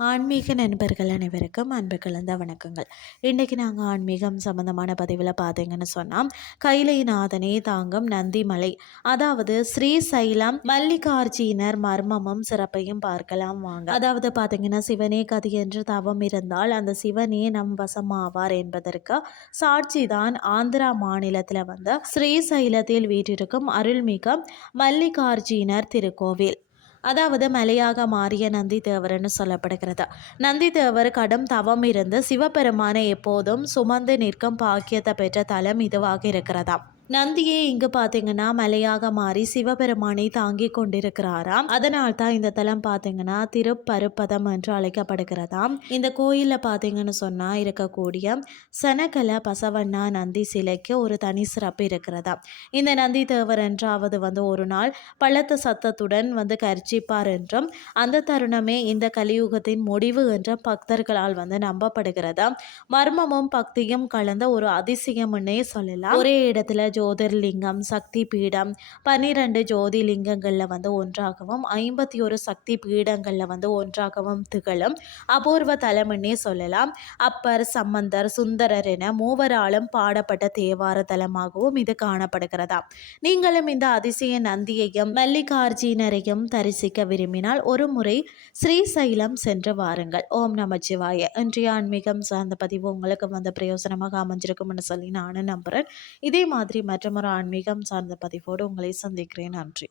ஆன்மீக நண்பர்கள் அனைவருக்கும் அன்பு கலந்த வணக்கங்கள். இன்றைக்கி நாங்கள் ஆன்மீகம் சம்மந்தமான பதிவில் பார்த்தீங்கன்னு சொன்னால் கைலைநாதனே தாங்கும் நந்திமலை அதாவது ஸ்ரீசைலம் மல்லிகார்ஜினர் மர்மமும் சிறப்பையும் பார்க்கலாம் வாங்க. அதாவது பார்த்தீங்கன்னா சிவனே கதி என்று தவம் இருந்தால் அந்த சிவனே நம் வசமாவார் என்பதற்கு சாட்சி தான் ஆந்திரா மாநிலத்தில் வந்த ஸ்ரீசைலத்தில் வீற்றிருக்கும் அருள்மிகு மல்லிகார்ஜினர் திருக்கோவில். அதாவது மலையாக மாறிய நந்தி தேவர்னு சொல்லப்படுகிறது. நந்தி தேவர் கடும் தவம் இருந்து சிவபெருமானை எப்போதும் சுமந்து நிற்கும் பாக்கியத்தை பெற்ற தலம் இதுவாக இருக்கிறதாம். நந்தியே இங்கு பார்த்தீங்கன்னா மலையாக மாறி சிவபெருமானை தாங்கி கொண்டிருக்கிறாராம். அதனால் தான் இந்த தலம் பார்த்தீங்கன்னா திருப்பருப்பதம் என்று அழைக்கப்படுகிறதாம். இந்த கோயிலில் பார்த்தீங்கன்னு சொன்னால் இருக்கக்கூடிய சனகல பசவண்ணா நந்தி சிலைக்கு ஒரு தனி சிறப்பு இருக்கிறதா இந்த நந்தி தேவர் என்றாவது வந்து ஒரு நாள் பள்ளத்த சத்தத்துடன் வந்து கர்ச்சிப்பார் என்றும் அந்த தருணமே இந்த கலியுகத்தின் முடிவு என்ற பக்தர்களால் வந்து நம்பப்படுகிறதாம். மர்மமும் பக்தியும் கலந்த ஒரு அதிசயம்னே சொல்லலாம். ஒரே இடத்துல ஜோதிர்லிங்கம் சக்தி பீடம் பன்னிரெண்டு ஜோதிலிங்கங்களில் வந்து ஒன்றாகவும் ஐம்பத்தி ஒரு சக்தி பீடங்களில் வந்து ஒன்றாகவும் திகழும். அபூர்வ தலம்னே சொல்லலாம். அப்பர் சம்பந்தர் சுந்தரர் என மூவராலும் பாடப்பட்ட தேவார தலமாகவும் இது காணப்படுகிறதா நீங்களும் இந்த அதிசய நந்தியையும் மல்லிகார்ஜுனரையும் தரிசிக்க விரும்பினால் ஒரு முறை ஸ்ரீசைலம் சென்று வாருங்கள். ஓம் நமச்சிவாய. இன்றைய ஆன்மீகம் சார்ந்த பதிவு உங்களுக்கு வந்து பிரயோசனமாக அமைஞ்சிருக்கும்னு சொல்லி நானும் நம்புகிறேன் இதே மாதிரி மற்றமொரு ஆன்மீகம் சார்ந்த பதிவோடு உங்களை சந்திக்கிறேன். நன்றி.